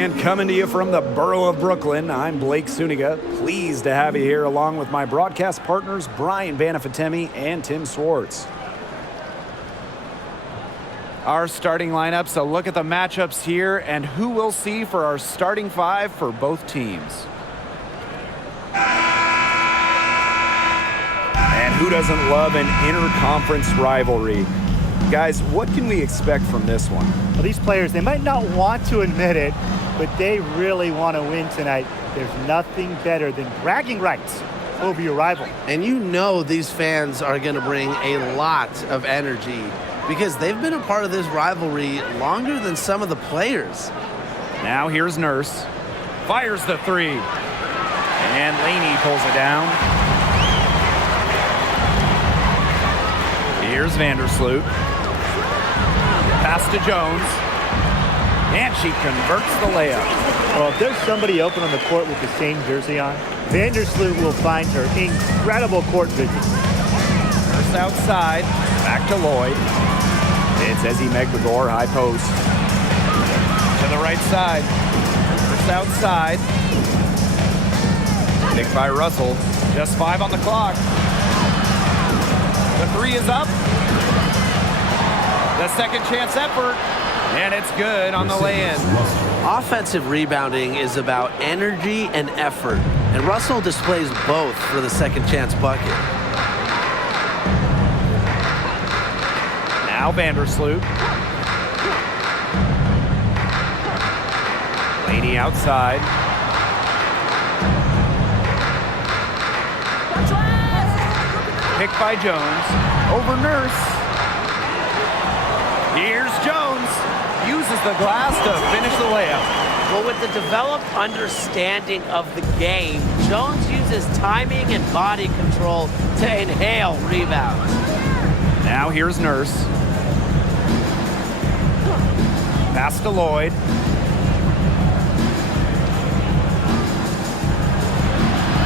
And coming to you from the borough of Brooklyn, I'm Blake Suniga. Pleased to have you here along with my broadcast partners, Brian Banafatemi and Tim Swartz. Our starting lineups, a look at the matchups here and who we'll see for our starting five for both teams. And who doesn't love an interconference rivalry? Guys, what can we expect from this one? Well, these players, they might not want to admit it, but they really want to win tonight. There's nothing better than bragging rights over your rival. And you know these fans are going to bring a lot of energy because they've been a part of this rivalry longer than some of the players. Now here's Nurse. Fires the three. And Laney pulls it down. Here's Vandersloot. Pass to Jones. And she converts the layup. Well, if there's somebody open on the court with the same jersey on, Vandersloot will find her incredible court vision. First outside. Back to Lloyd. It's Ezzy Megbagor, high post. To the right side. First outside. Picked by Russell. Just 5 on the clock. The three is up. The second chance effort. And it's good on the lay-in. Offensive rebounding is about energy and effort. And Russell displays both for the second chance bucket. Now Vandersloot. Laney outside. Picked by Jones. Over Nurse. Here's Jones. Uses the glass to finish the layup. Well, with the developed understanding of the game, Jones uses timing and body control to inhale rebounds. Now here's Nurse. Pass to Lloyd.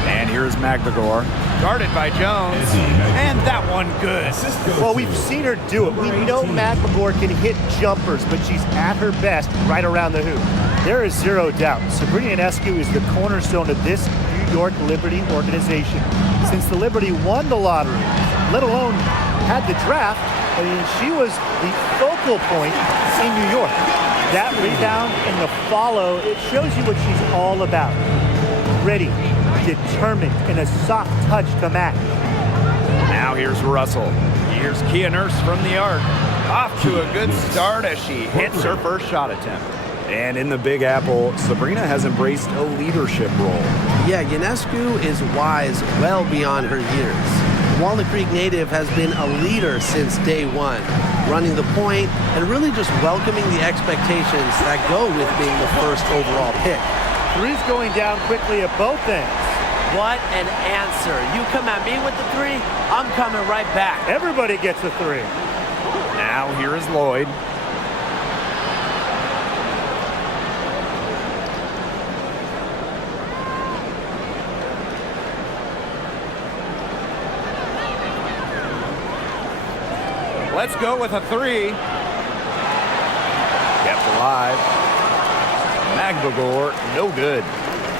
And here's Megbagor. Guarded by Jones. And that one good. Well, we've seen her do it. We know Megbagor can hit jumpers, but she's at her best right around the hoop. There is zero doubt. Sabrina Ionescu is the cornerstone of this New York Liberty organization. Since the Liberty won the lottery, let alone had the draft, I mean, she was the focal point in New York. That rebound and the follow, it shows you what she's all about. Ready, determined, and a soft touch to match. Now here's Russell. Here's Kia Nurse from the arc. Off to a good start as she hits her first shot attempt. And in the Big Apple, Sabrina has embraced a leadership role. Yeah, Ionescu is wise well beyond her years. Walnut Creek native has been a leader since day one, running the point and really just welcoming the expectations that go with being the first overall pick. Three's going down quickly at both ends. What an answer. You come at me with the three, I'm coming right back. Everybody gets a three. Now here is Lloyd. Let's go with a three. Kept alive. Megbagor, no good.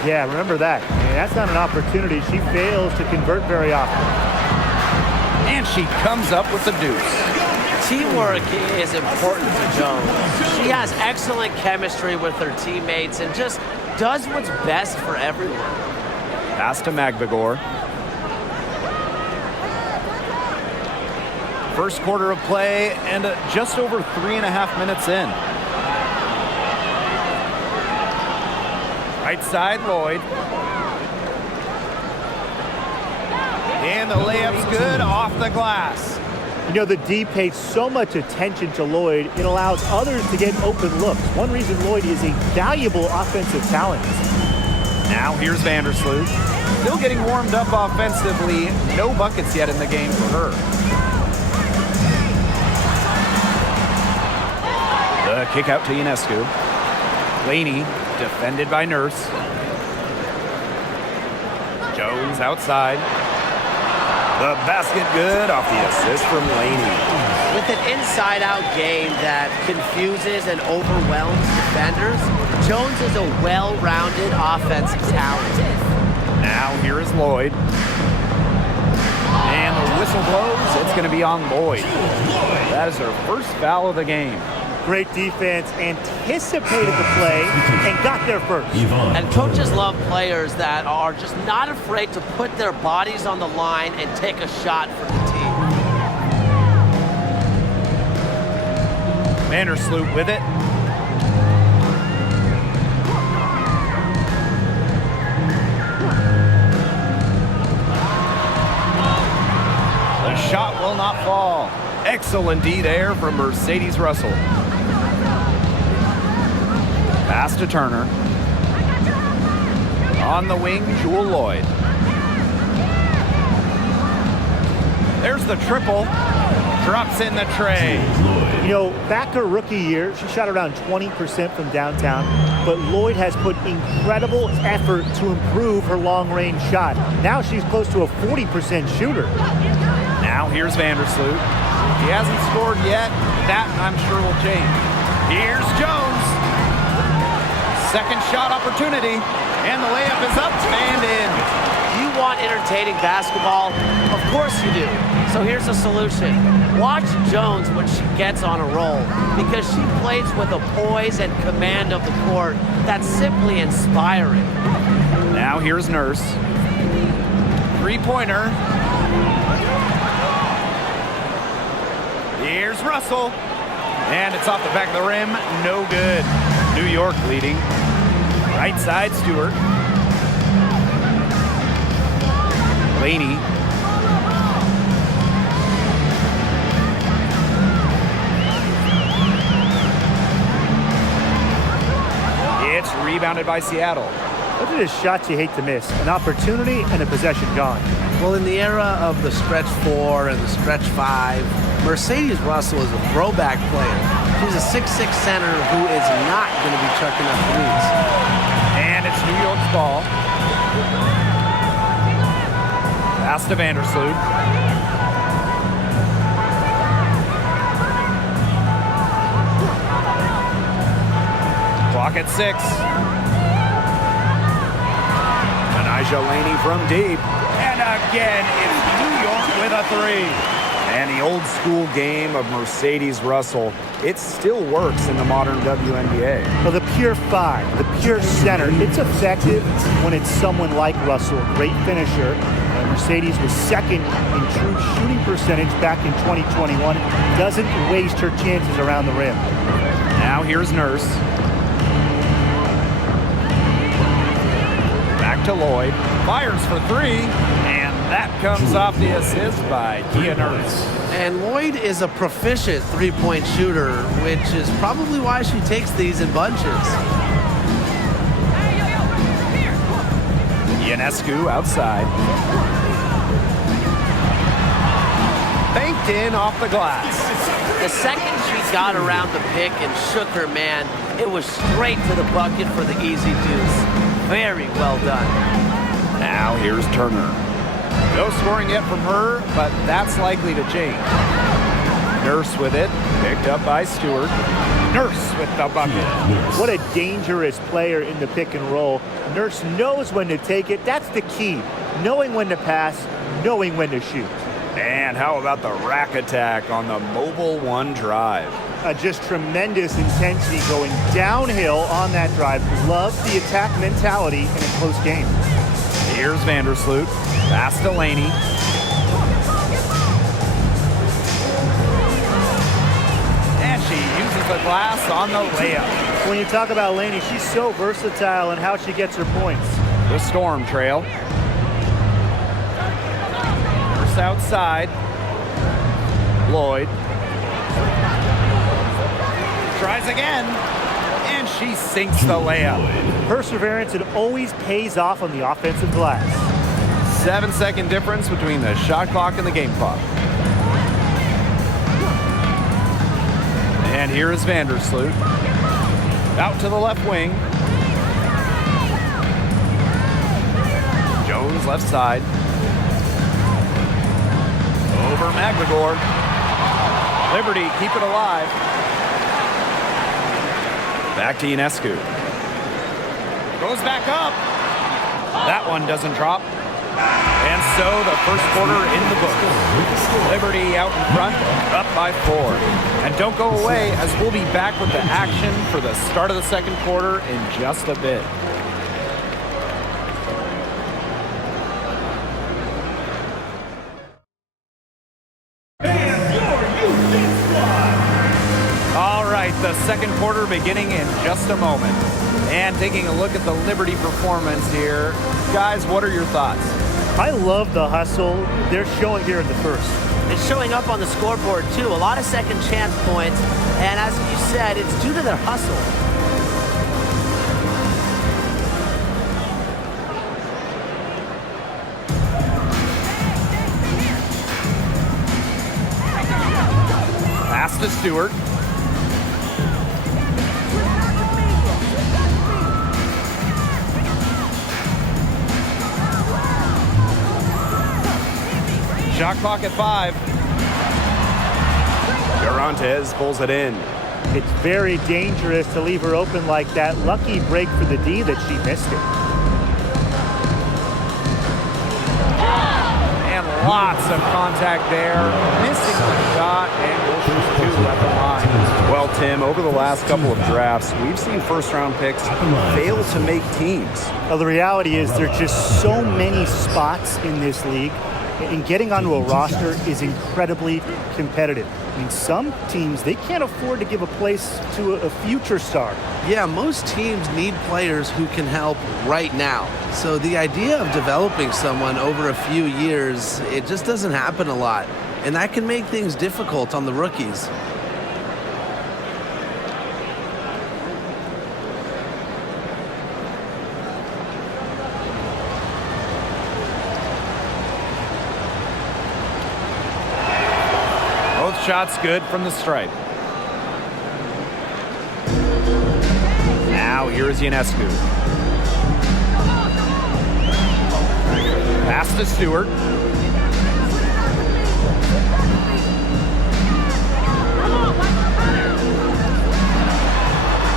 Yeah, remember that. I mean, that's not an opportunity. She fails to convert very often. And she comes up with the deuce. Teamwork is important to Jones. She has excellent chemistry with her teammates and just does what's best for everyone. Pass to Megbagor. First quarter of play and just over 3.5 minutes in. Right side, Lloyd. And the layup's good off the glass. You know, the D paid so much attention to Lloyd, it allows others to get open looks. One reason Lloyd is a valuable offensive talent. Now here's Vandersloot. Still getting warmed up offensively. No buckets yet in the game for her. The kick out to Ionescu. Laney, defended by Nurse. Jones outside. The basket good off the assist from Laney. With an inside-out game that confuses and overwhelms defenders, Jones is a well-rounded offensive talent. Now here is Lloyd. And the whistle blows. It's going to be on Lloyd. That is her first foul of the game. Great defense, anticipated the play, and got there first. And coaches love players that are just not afraid to put their bodies on the line and take a shot for the team. Vandersloot with it. The shot will not fall. Excellent D there from Mercedes Russell. Pass to Turner. On the wing, Jewel Lloyd. There's the triple. Drops in the tray. You know, back her rookie year, she shot around 20% from downtown, but Lloyd has put incredible effort to improve her long-range shot. Now she's close to a 40% shooter. Now here's Vandersloot. He hasn't scored yet. That, I'm sure, will change. Here's Jones. Second shot opportunity, and the layup is up and in. You want entertaining basketball? Of course you do. So here's a solution. Watch Jones when she gets on a roll, because she plays with a poise and command of the court that's simply inspiring. Now here's Nurse. Three-pointer. Here's Russell. And it's off the back of the rim. No good. New York leading. Right side, Stewart. Laney. It's rebounded by Seattle. Those are the shots you hate to miss. An opportunity and a possession gone. Well, in the era of the stretch 4 and the stretch 5, Mercedes Russell is a throwback player. She's a 6'6" center who is not going to be chucking up threes. And it's New York's ball. Pass to Vandersloot. Clock at 6. Anaja Laney from deep. And again, it's New York with a 3. And the old school game of Mercedes Russell, it still works in the modern WNBA. Well, the pure 5, the pure center, it's effective when it's someone like Russell, a great finisher. Mercedes was second in true shooting percentage back in 2021. Doesn't waste her chances around the rim. Now here's Nurse. Back to Lloyd. Fires for 3. And that comes off the assist by Kia Nurse. And Lloyd is a proficient three-point shooter, which is probably why she takes these in bunches. Ionescu outside. Banked in off the glass. The second she got around the pick and shook her man, it was straight to the bucket for the easy deuce. Very well done. Now here's Turner. No scoring yet from her, but that's likely to change. Nurse with it, picked up by Stewart. Nurse with the bucket. What a dangerous player in the pick and roll. Nurse knows when to take it. That's the key. Knowing when to pass, knowing when to shoot. And how about the rack attack on the mobile 1 drive? Just tremendous intensity going downhill on that drive. Love the attack mentality in a close game. Here's Vandersloot. Pass to Laney. And she uses the glass on the layup. When you talk about Laney, she's so versatile in how she gets her points. The Storm trail. Nurse outside. Lloyd. Tries again. And she sinks the layup. Perseverance, it always pays off on the offensive glass. 7-second difference between the shot clock and the game clock. And here is Vandersloot. Out to the left wing. Jones left side. Over Magligore. Liberty, keep it alive. Back to Ionescu. Goes back up. That one doesn't drop. And so the first quarter in the books. Liberty out in front, up by 4. And don't go away, as we'll be back with the action for the start of the second quarter in just a bit. All right, the second quarter beginning in just a moment. And taking a look at the Liberty performance here. Guys, what are your thoughts? I love the hustle they're showing here in the first. It's showing up on the scoreboard, too. A lot of second chance points. And as you said, it's due to their hustle. Pass to Stewart. Shot clock at 5. Garantes pulls it in. It's very dangerous to leave her open like that. Lucky break for the D that she missed it. And lots of contact there. Missing the shot, and will shoot 2 at the line. Well, Tim, over the last couple of drafts, we've seen first-round picks fail to make teams. Well, the reality is there's just so many spots in this league, and getting onto a roster is incredibly competitive. I mean, some teams, they can't afford to give a place to a future star. Yeah, most teams need players who can help right now. So the idea of developing someone over a few years, it just doesn't happen a lot. And that can make things difficult on the rookies. Shots good from the stripe. Now here's Ionescu. Pass to Stewart.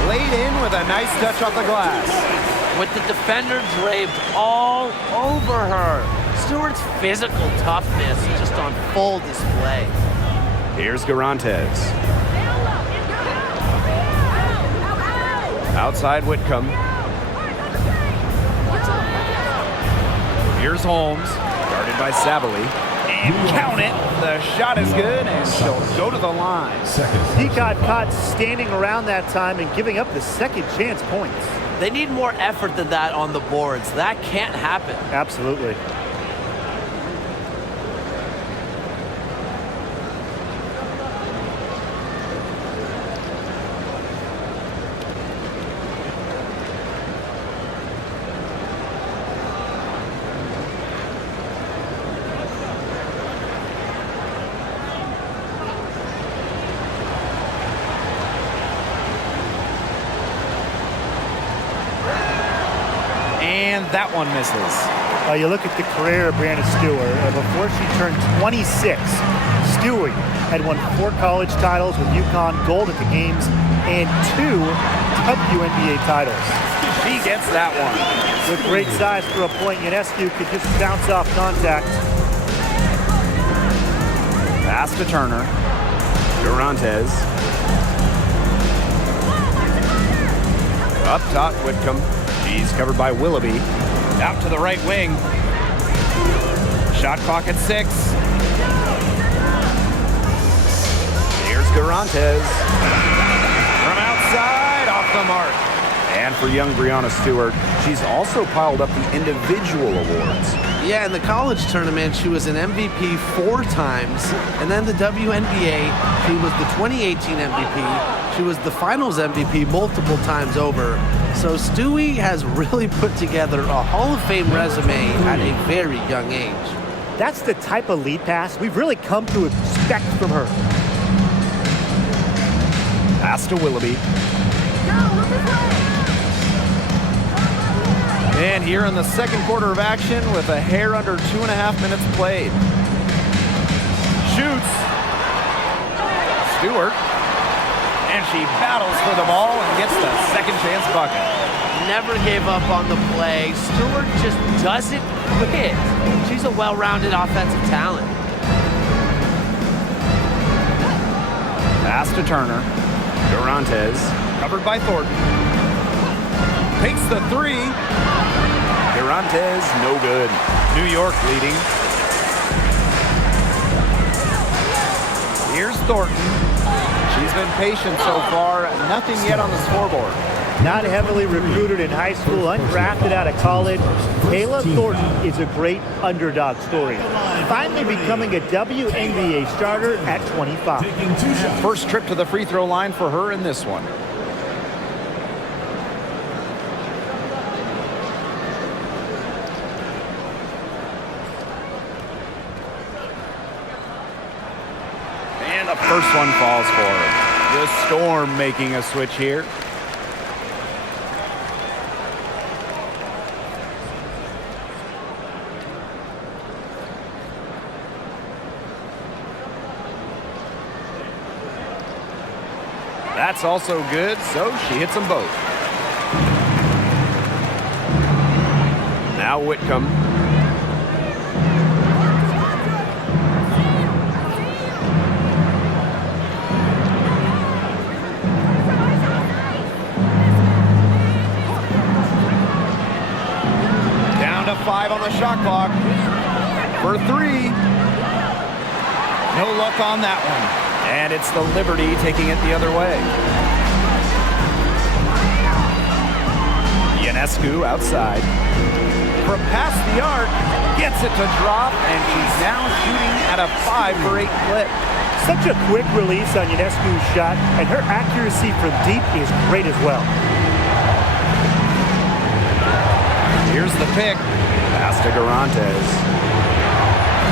Laid in with a nice touch off the glass. With the defender draped all over her. Stewart's physical toughness just on full display. Here's Garantes. Outside Whitcomb. Here's Holmes, guarded by Sabally. And count it. The shot is good, and she'll go to the line. Peacock caught standing around that time and giving up the second chance points. They need more effort than that on the boards. That can't happen. Absolutely. And that one misses. You look at the career of Brianna Stewart. Before she turned 26, Stewart had won 4 college titles with UConn, gold at the games, and 2 WNBA titles. She gets that one. With great size for a point, Ionescu could just bounce off contact. Pass to Turner. Garantes. Up top, Whitcomb. She's covered by Willoughby. Out to the right wing. Shot clock at 6. Here's Garantes. From outside, off the mark. And for young Brianna Stewart, she's also piled up the individual awards. Yeah, in the college tournament, she was an MVP 4 times. And then the WNBA, she was the 2018 MVP. She was the finals MVP multiple times over. So Stewie has really put together a Hall of Fame resume at a very young age. That's the type of lead pass we've really come to expect from her. Pass to Willoughby. And here in the second quarter of action with a hair under 2.5 minutes played. Shoots. Stewart. And she battles for the ball and gets the second chance bucket. never gave up on the play. Stewart just doesn't quit. She's a well-rounded offensive talent. Pass to Turner. Durantes, covered by Thornton. Takes the three. Durantes, no good. New York leading. Here's Thornton. She's been patient so far. Nothing yet on the scoreboard. Not heavily recruited in high school, undrafted out of college, Kayla Thornton is a great underdog story. Finally becoming a WNBA starter at 25. First trip to the free throw line for her in this one. And the first one falls for her. The Storm making a switch here. That's also good, so she hits them both. Now Whitcomb. Down to 5 on the shot clock. For 3. No luck on that one. And it's the Liberty taking it the other way. Ionescu outside. From past the arc, gets it to drop, and she's now shooting at a 5 for 8 clip. Such a quick release on Ionescu's shot, and her accuracy from deep is great as well. Here's the pick. Pass to Garantes.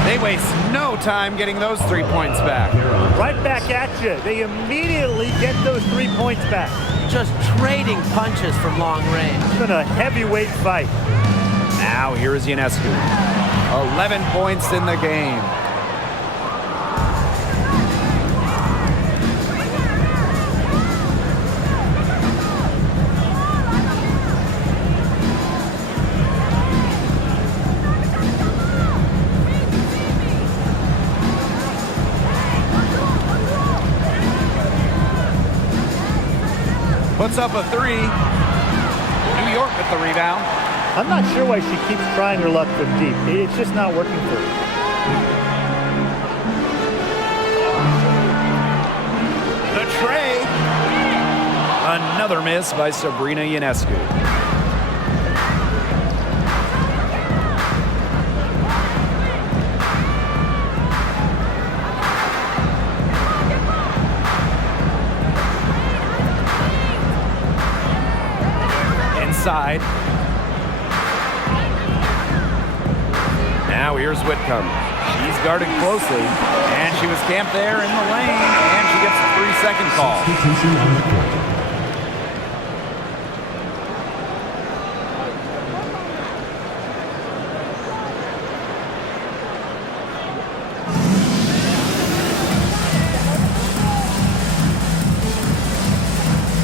They waste no time getting those 3 points back. Right back at you. They immediately get those 3 points back. Just trading punches from long range. It's been a heavyweight fight. Now here is Ionescu. 11 points in the game. Puts up a 3. New York with the rebound. I'm not sure why she keeps trying her luck from deep. It's just not working for her. The tray. Another miss by Sabrina Ionescu. Inside. Now here's Whitcomb. She's guarded closely, and she was camped there in the lane, and she gets a 3-second call.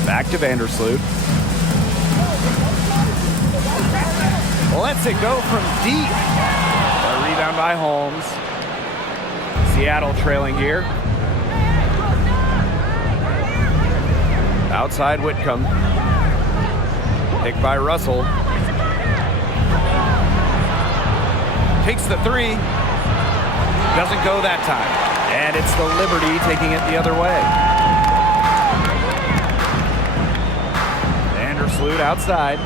Back to Vandersloot. Lets it go from deep. A rebound by Holmes. Seattle trailing here. Outside Whitcomb. Picked by Russell. Takes the 3. Doesn't go that time. And it's the Liberty taking it the other way. Vandersloot outside.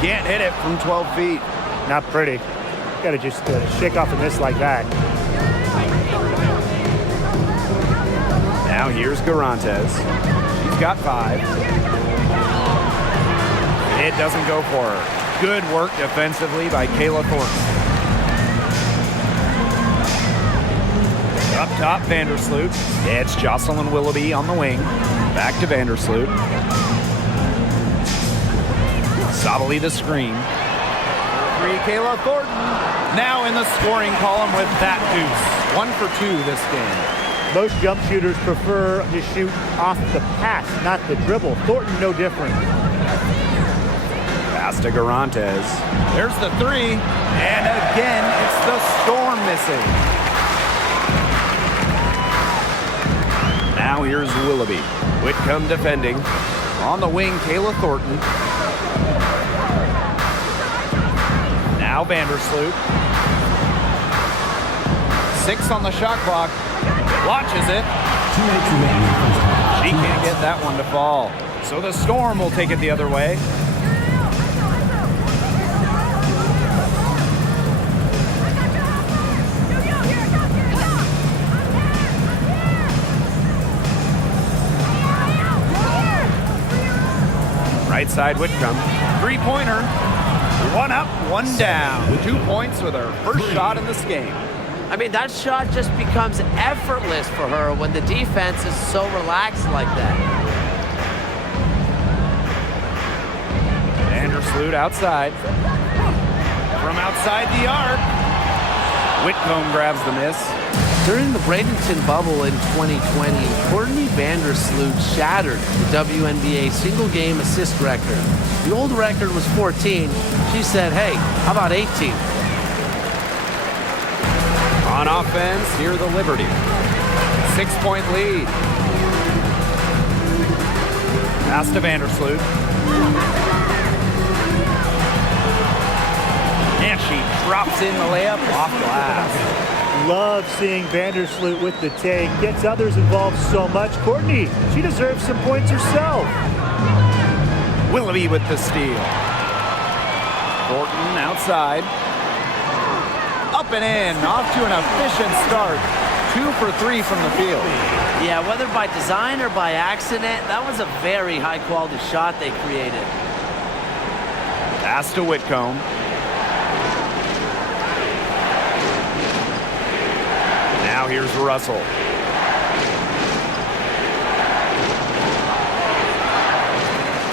Can't hit it from 12 feet. Not pretty. Got to just shake off a miss like that. Now here's Garantes. He's got 5. It doesn't go for her. Good work defensively by Kayla Thornton. Up top, Vandersloot. It's Jocelyn Willoughby on the wing. Back to Vandersloot. Sobbly the screen. 3, Kayla Thornton. Now in the scoring column with that deuce. 1 for 2 this game. Most jump shooters prefer to shoot off the pass, not the dribble. Thornton, no different. Pass to Garantes. There's the three. And again, it's the Storm missing. Now here's Willoughby. Whitcomb defending. On the wing, Kayla Thornton. Now Vandersloot. 6 on the shot clock. Launches it. She can't get that one to fall. So the Storm will take it the other way. Right side Whitcomb. Three-pointer. 1 up, 1 down. 2 points with her first shot in this game. I mean, that shot just becomes effortless for her when the defense is so relaxed like that. Vandersloot outside. From outside the arc. Whitcomb grabs the miss. During the Bradenton bubble in 2020, Courtney Vandersloot shattered the WNBA single-game assist record. The old record was 14. She said, hey, how about 18? On offense, here the Liberty. 6-point lead. Pass to Vandersloot. And she drops in the layup off glass. Love seeing Vandersloot with the take. Gets others involved so much. Courtney, she deserves some points herself. Willoughby with the steal. Thornton outside. Up and in, off to an efficient start. 2 for 3 from the field. Yeah, whether by design or by accident, that was a very high-quality shot they created. Pass to Whitcomb. Now here's Russell.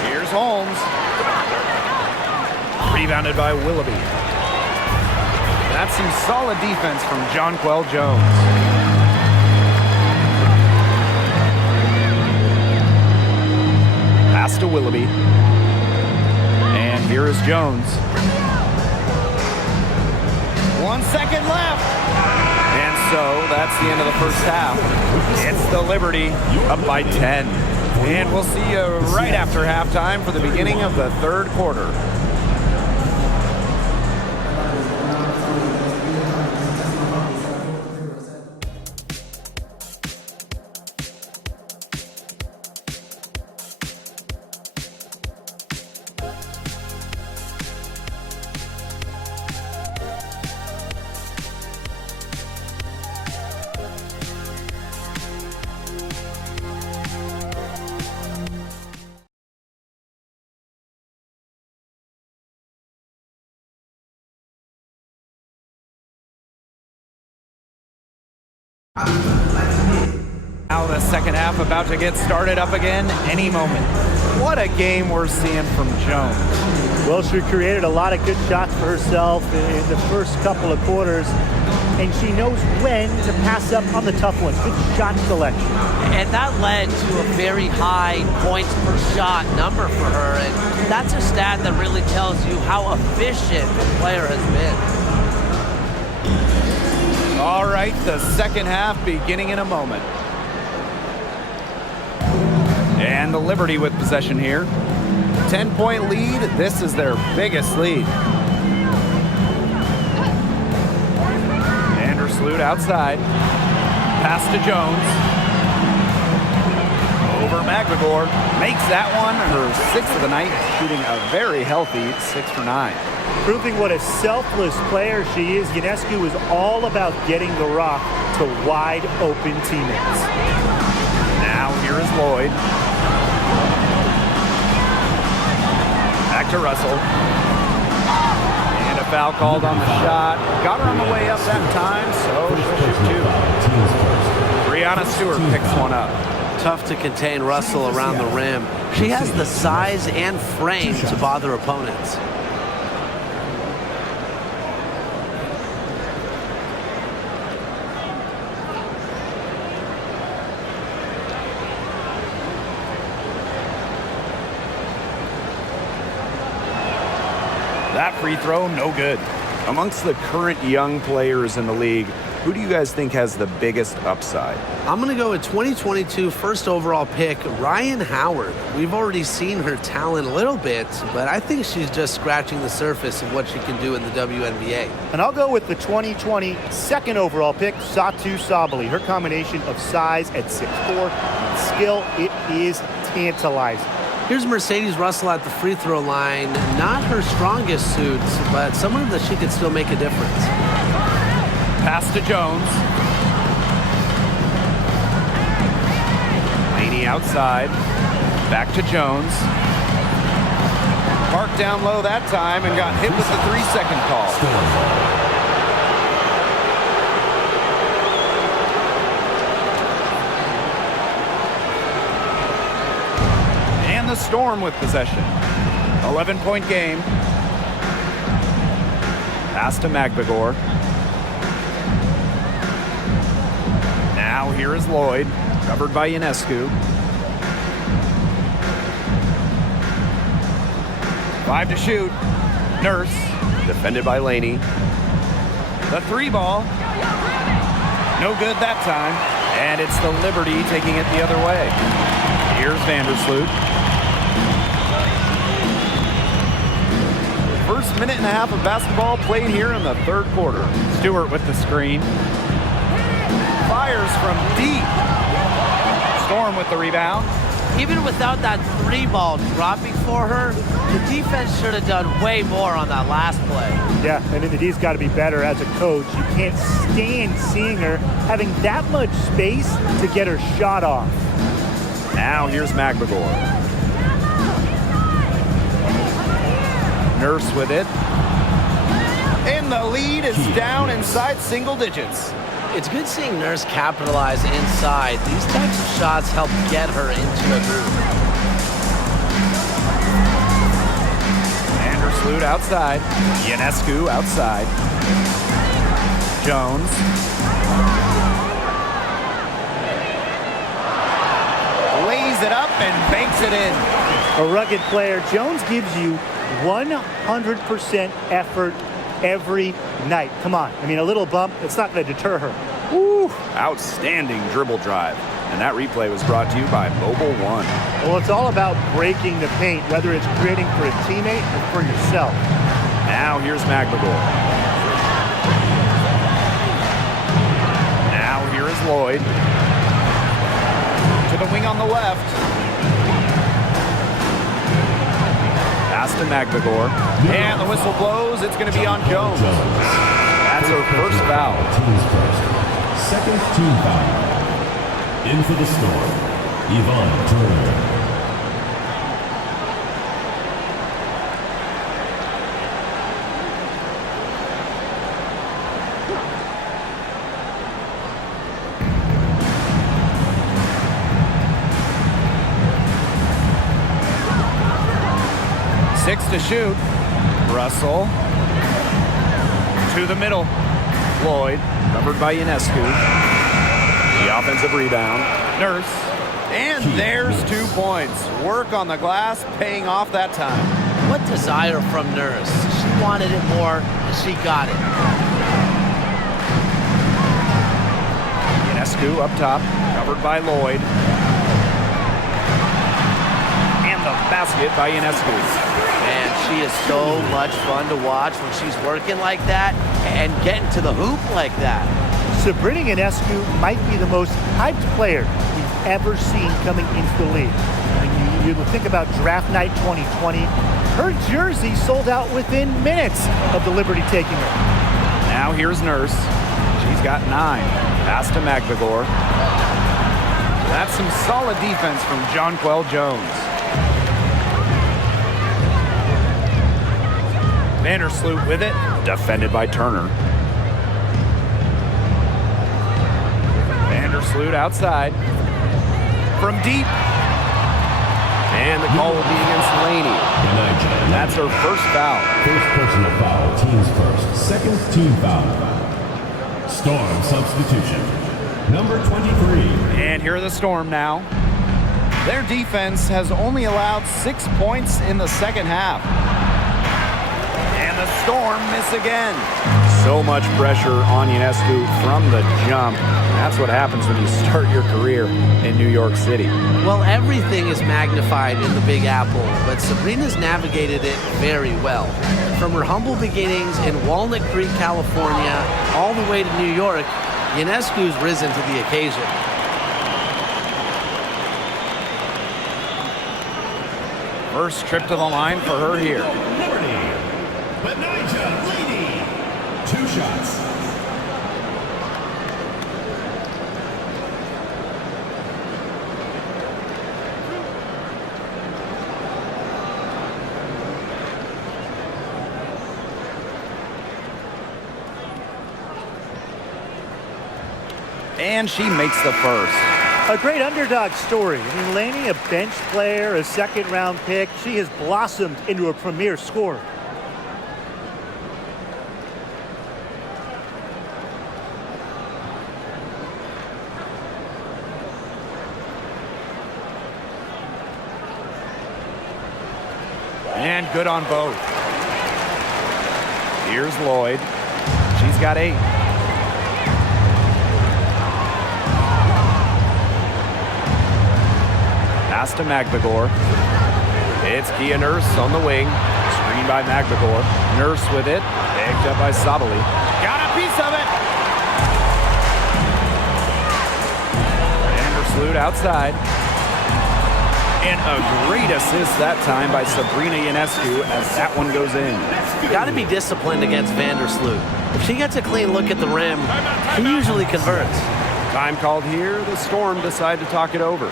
Here's Holmes. Rebounded by Willoughby. That's some solid defense from Jonquel Jones. Pass to Willoughby. And here is Jones. 1 second left. And so that's the end of the first half. It's the Liberty up by 10. And we'll see you right after halftime for the beginning of the third quarter. Now the second half about to get started up again any moment. What a game we're seeing from Jones. Well, she created a lot of good shots for herself in the first couple of quarters, and she knows when to pass up on the tough ones. Good shot selection. And that led to a very high points per shot number for her, and that's a stat that really tells you how efficient the player has been. All right, the second half beginning in a moment. And the Liberty with possession here. 10-point lead. This is their biggest lead. Vandersloot outside. Pass to Jones. Over McMagor. Makes that one her 6th of the night, shooting a very healthy 6 for 9. Proving what a selfless player she is, Ionescu is all about getting the rock to wide open teammates. Now here is Lloyd. Back to Russell. And a foul called on the shot. Got her on the way up that time, so she'll shoot 2. Brianna Stewart picks one up. Tough to contain Russell around the rim. She has the size and frame to bother opponents. That free throw, no good. Amongst the current young players in the league, who do you guys think has the biggest upside? I'm going to go with 2022 first overall pick, Ryan Howard. We've already seen her talent a little bit, but I think she's just scratching the surface of what she can do in the WNBA. And I'll go with the 2020 second overall pick, Satu Sabali. Her combination of size at 6'4" and skill, it is tantalizing. Here's Mercedes Russell at the free throw line. Not her strongest suits, but someone that she could still make a difference. Pass to Jones. Laney outside. Back to Jones. Parked down low that time and got hit with the 3-second call. And the Storm with possession. 11-point game. Pass to Magbagor. Now here is Lloyd, covered by Ionescu. 5 to shoot. Nurse, defended by Laney. The 3 ball. No good that time. And it's the Liberty taking it the other way. Here's Vandersloot. First minute and a half of basketball played here in the third quarter. Stewart with the screen. Fires from deep. Storm with the rebound. Even without that 3 ball dropping for her, the defense should have done way more on that last play. Yeah, I mean, the D's got to be better as a coach. You can't stand seeing her having that much space to get her shot off. Now here's Magbagor. Nurse with it. And the lead is down inside single digits. It's good seeing Nurse capitalize inside. These types of shots help get her into a groove. Vandersloot outside. Ionescu outside. Jones. Lays it up and banks it in. A rugged player. Jones gives you 100% effort every night. Come on. I mean, a little bump, it's not going to deter her. Woo! Outstanding dribble drive. And that replay was brought to you by Mobile One. Well, it's all about breaking the paint, whether it's creating for a teammate or for yourself. Now here's Magbagor. Now here is Lloyd. To the wing on the left. Pass to Magbagor. And the whistle blows. It's going to be on Jones. That's her first foul. Team's first. Second team foul. In for the Storm, Yvonne Turner. Six to shoot. Russell. To the middle. Lloyd, covered by Ionescu. The offensive rebound. Nurse. And there's 2 points. Work on the glass, paying off that time. What desire from Nurse. She wanted it more, and she got it. Ionescu up top, covered by Lloyd. And the basket by Ionescu. Man, she is so much fun to watch when she's working like that and getting to the hoop like that. Sabrina Ionescu might be the most hyped player we've ever seen coming into the league. And you think about draft night 2020, her jersey sold out within minutes of the Liberty taking her. Now here's Nurse. She's got 9. Pass to Magbagor. That's some solid defense from Jonquel Jones. Vandersloot with it, defended by Turner. Vandersloot outside. From deep. And the call will be against Laney. That's her first foul. First personal foul, team's first. Second team foul. Storm substitution. Number 23. And here are the Storm now. Their defense has only allowed 6 points in the second half. And And the Storm miss again. So much pressure on Ionescu from the jump. That's what happens when you start your career in New York City. Well, everything is magnified in the Big Apple, but Sabrina's navigated it very well. From her humble beginnings in Walnut Creek, California, all the way to New York, Ionescu's risen to the occasion. First trip to the line for her here. Liberty. Benija Lady. 2 shots. And she makes the first. A great underdog story. I mean, Laney, a bench player, a second-round pick. She has blossomed into a premier scorer. And good on both. Here's Lloyd. She's got 8. Pass to Magbagor. It's Kia Nurse on the wing. Screen by Magbagor. Nurse with it. Picked up by SEATLLE. Got a piece of it. Vandersloot outside. And a great assist that time by Sabrina Ionescu as that one goes in. Got to be disciplined against Vandersloot. If she gets a clean look at the rim, he usually converts. Time called here. The Storm decide to talk it over.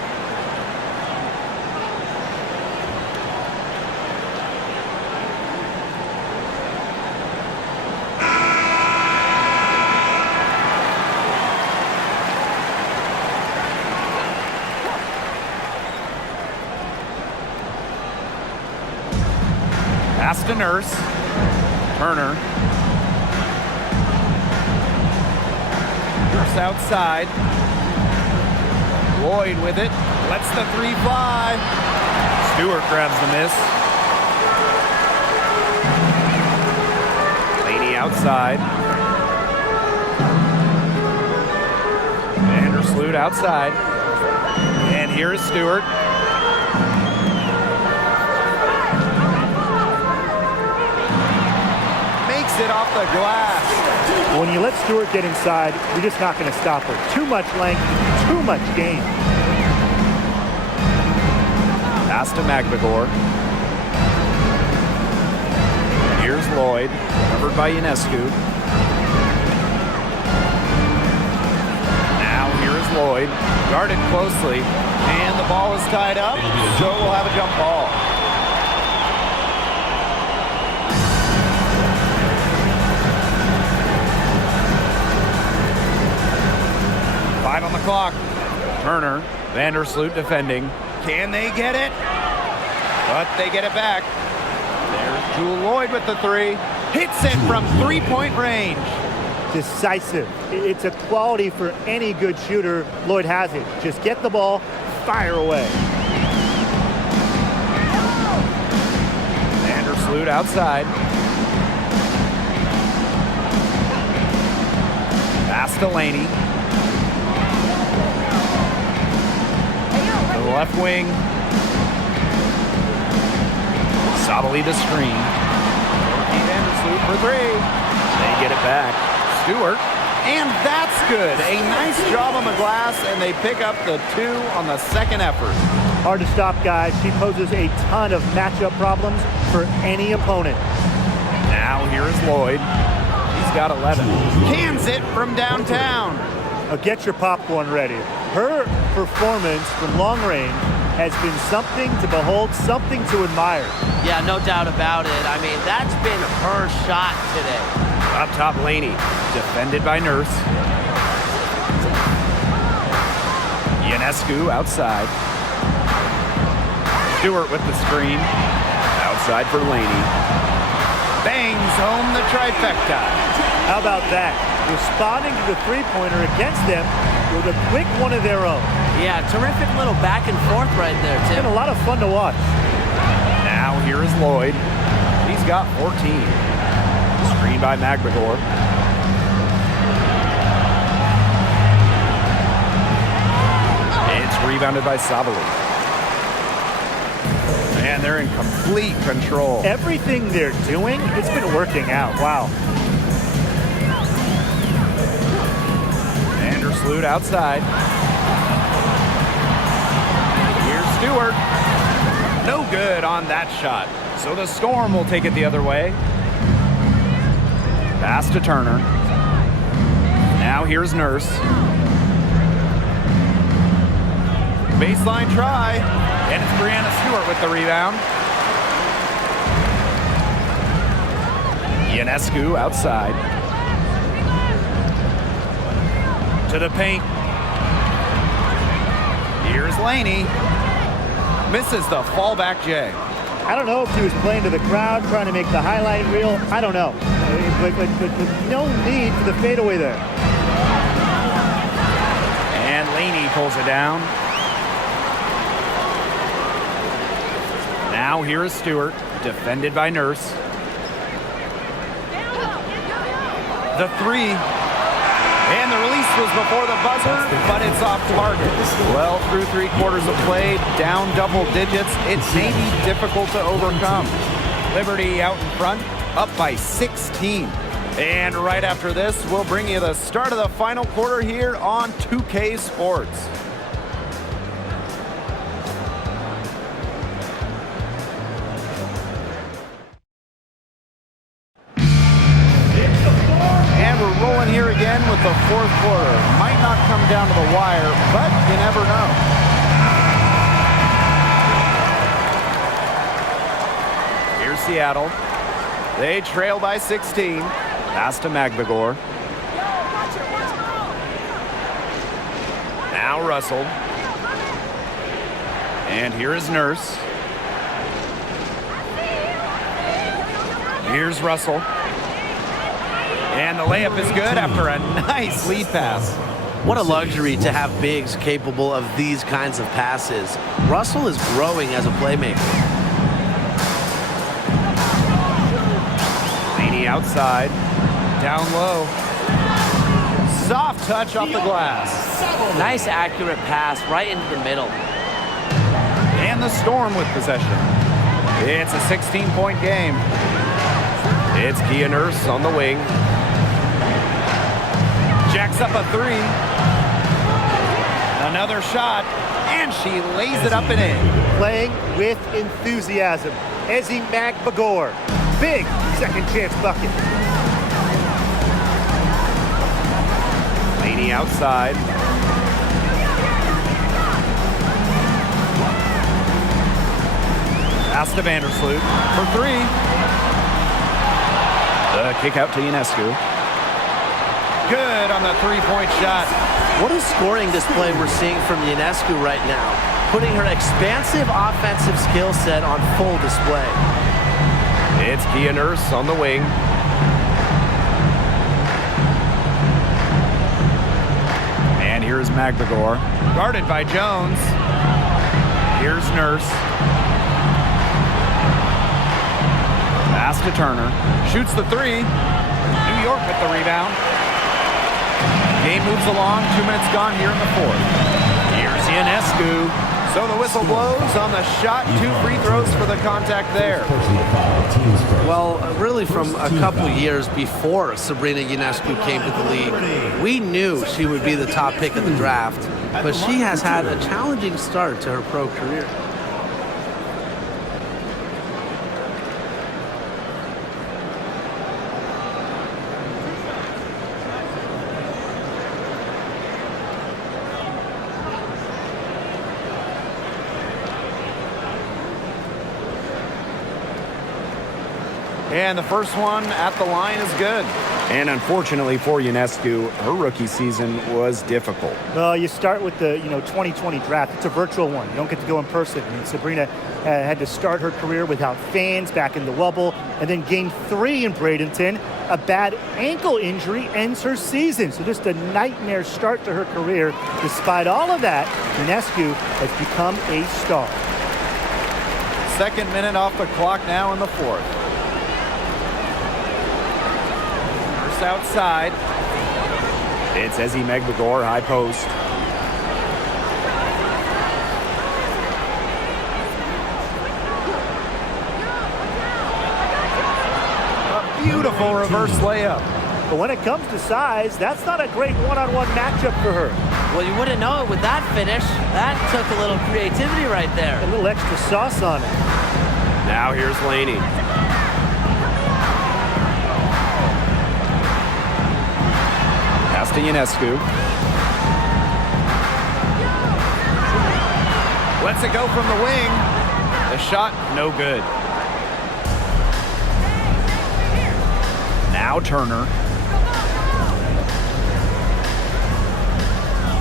Pass to Nurse. Turner. Nurse outside. Lloyd with it. Lets the 3 fly. Stewart grabs the miss. Laney outside. Vandersloot outside. And here is Stewart. It off the glass. When you let Stewart get inside, you're just not going to stop her. Too much length, too much game. Pass to Magbagor. Here's Lloyd, covered by Ionescu. Now here's Lloyd, guarded closely, and the ball is tied up, so we'll have a jump ball. On the clock. Turner, Vandersloot defending. Can they get it? But they get it back. There's Jewel Lloyd with the 3. Hits it from 3-point range. Decisive. It's a quality for any good shooter. Lloyd has it. Just get the ball, fire away. Vandersloot outside. Pass to Laney. Left wing. SEATLLE the screen. Vandersloot for 3. They get it back. Stewart. And that's good. A nice job on the glass, and they pick up the 2 on the second effort. Hard to stop, guys. She poses a ton of matchup problems for any opponent. Now here is Lloyd. He's got 11. Cans it from downtown. Get your popcorn ready. Her performance from long range has been something to behold, something to admire. Yeah, no doubt about it. I mean, that's been her shot today. Up top, Laney, defended by Nurse. Ionescu outside. Stewart with the screen. Outside for Laney. Bangs home the trifecta. How about that? Responding to the three-pointer against them with a quick one of their own. Yeah, terrific little back and forth right there, It's Tim. been a lot of fun to watch. Now here is Lloyd. He's got 14. Screen by Magbagor. It's rebounded by Sabali. And they're in complete control. Everything they're doing, it's been working out. Wow. Vandersloot outside. Here's Stewart. No good on that shot. So the Storm will take it the other way. Pass to Turner. Now here's Nurse. Baseline try. And it's Brianna Stewart with the rebound. Ionescu outside. To the paint. Here's Laney. Misses the fallback J. I don't know if he was playing to the crowd, trying to make the highlight reel. I don't know. But no need for the fadeaway there. And Laney pulls it down. Now here is Stewart, defended by Nurse. The three. And the release was before the buzzer, but it's off target. Well, through 3/4 of play, down double digits, it may be difficult to overcome. Liberty out in front, up by 16. And right after this, we'll bring you the start of the final quarter here on 2K Sports. Here again with the fourth quarter. Might not come down to the wire, but you never know. Here's Seattle. They trail by 16. Pass to Magbagor. Now Russell. And here is Nurse. Here's Russell. And the layup is good after a nice lead pass. What a luxury to have bigs capable of these kinds of passes. Russell is growing as a playmaker. Laney outside, down low. Soft touch off the glass. Nice accurate pass right into the middle. And the Storm with possession. It's a 16-point game. It's Kia Nurse on the wing. Jacks up a three. Another shot, and she lays it up and in. Playing with enthusiasm. Ezzy Magbagor. Big second chance bucket. Laney outside. Pass to Vandersloot for three. The kick out to Ionescu. Good on the three-point shot. What a scoring display we're seeing from Ionescu right now, putting her expansive offensive skill set on full display. It's Kia Nurse on the wing. And here's Magbagor, guarded by Jones. Here's Nurse. Pass to Turner. Shoots the three. New York with the rebound. Game moves along. 2 minutes gone here in the fourth. Here's Ionescu. So the whistle blows on the shot. 2 free throws for the contact there. Well, really from a couple years before Sabrina Ionescu came to the league, we knew she would be the top pick of the draft, but she has had a challenging start to her pro career. And the first one at the line is good. And unfortunately for Ionescu, her rookie season was difficult. Well, you start with the 2020 draft. It's a virtual one. You don't get to go in person. And Sabrina had to start her career without fans back in the Wubble. And then game 3 in Bradenton, a bad ankle injury ends her season. So just a nightmare start to her career. Despite all of that, Ionescu has become a star. Second minute off the clock now in the fourth. Nurse outside. It's Ezzy Megbagor, high post. A beautiful reverse layup. But when it comes to size, that's not a great one-on-one matchup for her. Well, you wouldn't know it with that finish. That took a little creativity right there. A little extra sauce on it. Now here's Laney. Pass to Ionescu. Lets it go from the wing. The shot, no good. Now Turner.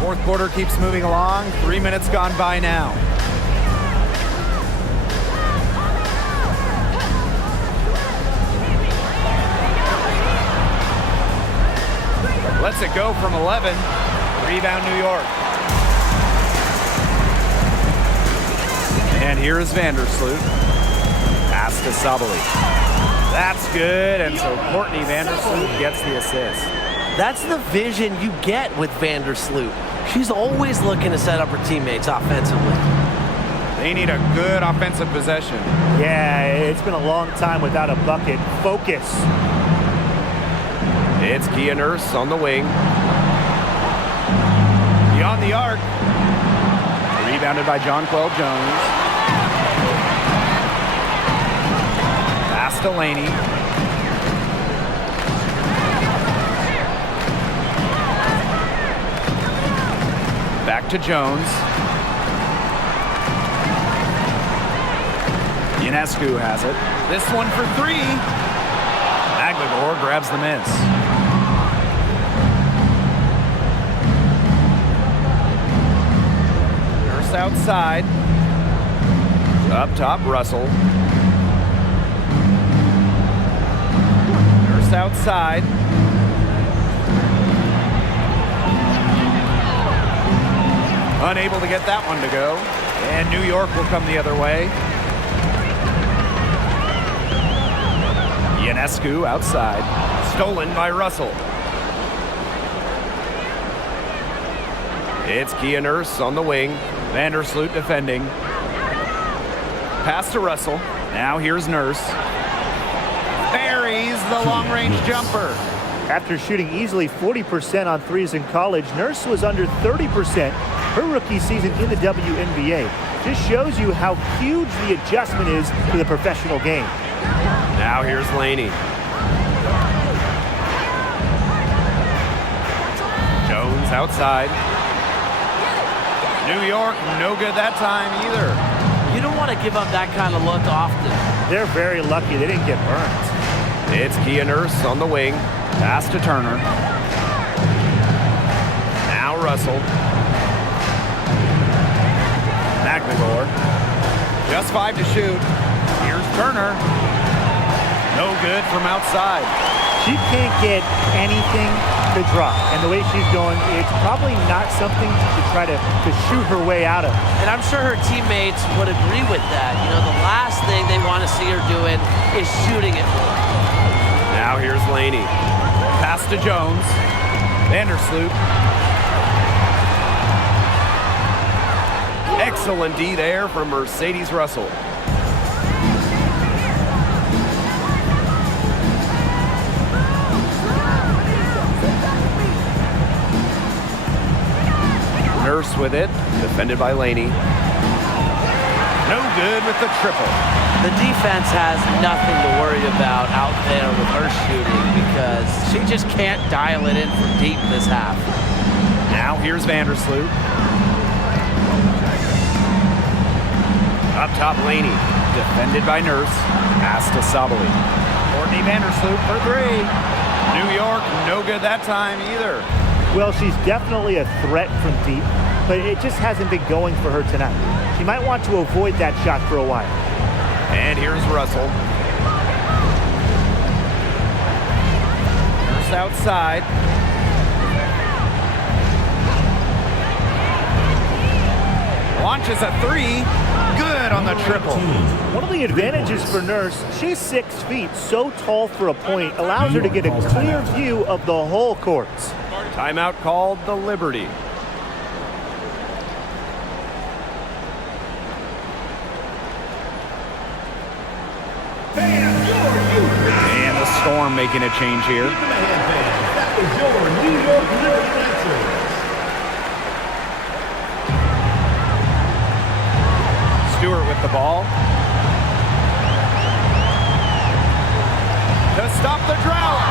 Fourth quarter keeps moving along. 3 minutes gone by now. Lets it go from 11. Rebound New York. And here is Vandersloot. Pass to Sabali. That's good, and so Courtney Vandersloot gets the assist. That's the vision you get with Vandersloot. She's always looking to set up her teammates offensively. They need a good offensive possession. Yeah, it's been a long time without a bucket. Focus. It's Kia Nurse on the wing. Beyond the arc. Rebounded by Jonquel Jones. Pass to Laney. Back to Jones. Ionescu has it. This one for three. Megbagor grabs the miss. Nurse outside. Up top, Russell. Nurse outside. Unable to get that one to go. And New York will come the other way. Ionescu outside. Stolen by Russell. It's Kia Nurse on the wing. Vandersloot defending. Pass to Russell. Now here's Nurse. Buries the long-range jumper. After shooting easily 40% on threes in college, Nurse was under 30% her rookie season in the WNBA. Just shows you how huge the adjustment is to the professional game. Now here's Laney. Jones outside. New York, no good that time either. You don't want to give up that kind of look often. They're very lucky they didn't get burned. It's Kia Nurse on the wing. Pass to Turner. Now Russell. Megbagor. Just 5 to shoot. Here's Turner. No good from outside. She can't get anything to drop. And the way she's going, it's probably not something to try to shoot her way out of. And I'm sure her teammates would agree with that. You know, the last thing they want to see her doing is shooting it more. Now here's Laney. Pass to Jones. Vandersloot. Excellent D there from Mercedes Russell. Nurse with it, defended by Laney. No good with the triple. The defense has nothing to worry about out there with her shooting because she just can't dial it in from deep this half. Now here's Vandersloot. Up top, Laney, defended by Nurse. Pass to Sabali. Courtney Vandersloot for three. New York, no good that time either. Well, she's definitely a threat from deep, but it just hasn't been going for her tonight. She might want to avoid that shot for a while. And here's Russell. Nurse outside. Launches a three. good on the triple. One of the advantages for Nurse, she's 6 feet, so tall for a point, allows her to get a clear view of the whole courts. Timeout called the Liberty. And the Storm making a change here. That was your New York Liberty answer. Stewart with the ball. To stop the drought.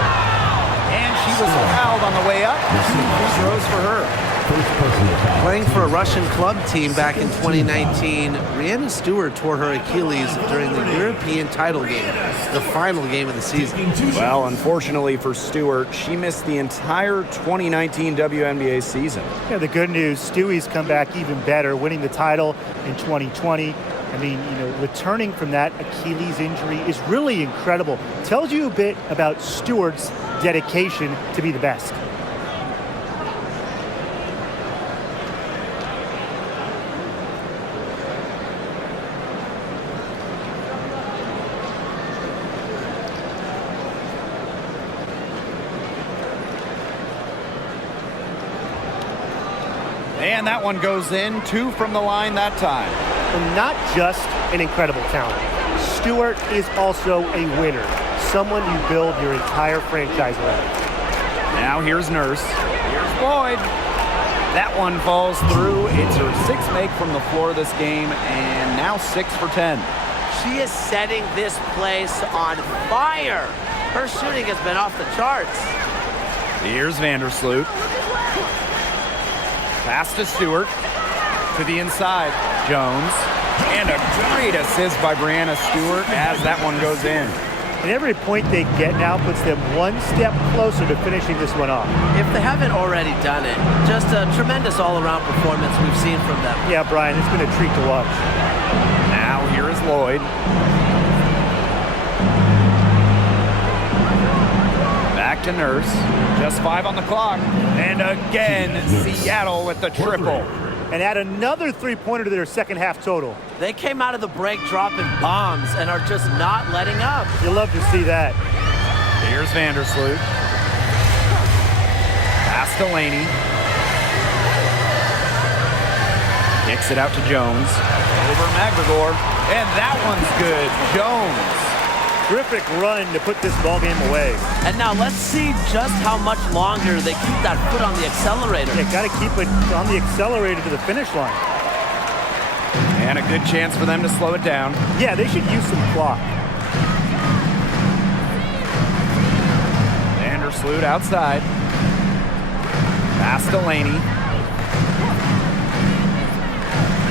And she was fouled on the way up. 2 free throws for her. First personal foul. Playing for a Russian club team back in 2019, Brianna Stewart tore her Achilles during the European title game, the final game of the season. Well, unfortunately for Stewart, she missed the entire 2019 WNBA season. Yeah, the good news, Stewie's come back even better, winning the title in 2020. I mean, returning from that Achilles injury is really incredible. Tells you a bit about Stewart's dedication to be the best. And that one goes in. 2 from the line that time. And not just an incredible talent. Stewart is also a winner, someone you build your entire franchise around. Now here's Nurse. Here's Boyd. That one falls through. It's her 6th make from the floor this game, and now 6 for 10. She is setting this place on fire. Her shooting has been off the charts. Here's Vandersloot. Pass to Stewart. To the inside. Jones. And a great assist by Brianna Stewart as that one goes in. And every point they get now puts them one step closer to finishing this one off. If they haven't already done it, just a tremendous all-around performance we've seen from them. Yeah, Brian, it's been a treat to watch. Now here is Lloyd. Back to Nurse. Just 5 on the clock. And again, Seattle with the triple. And add another three-pointer to their second half total. They came out of the break dropping bombs and are just not letting up. You'll love to see that. Here's Vandersloot. Pass to Laney. Kicks it out to Jones. Over McGregor. And that one's good. Jones. Terrific run to put this ball game away. And now let's see just how much longer they keep that foot on the accelerator. They got to keep it on the accelerator to the finish line. And a good chance for them to slow it down. Yeah, they should use some clock. Vandersloot outside. Pass to Laney.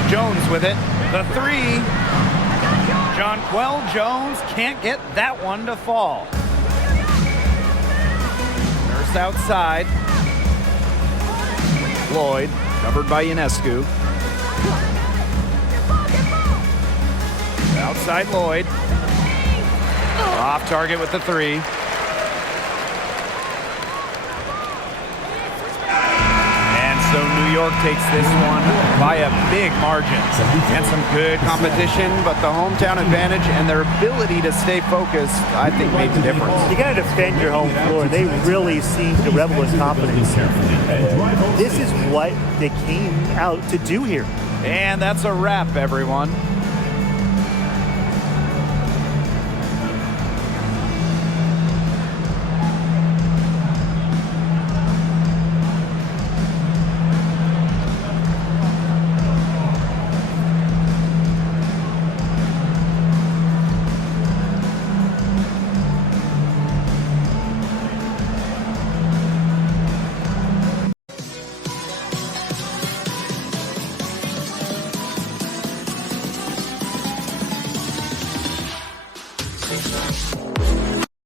Jones with it. The 3. Jonquel Jones can't get that one to fall. Nurse outside. Lloyd, covered by Ionescu. Outside Lloyd. Off target with the 3. So New York takes this one by a big margin. And some good competition, but the hometown advantage and their ability to stay focused, I think, made the difference. You got to defend your home floor. They really seem to revel in confidence. This is what they came out to do here. And that's a wrap, everyone.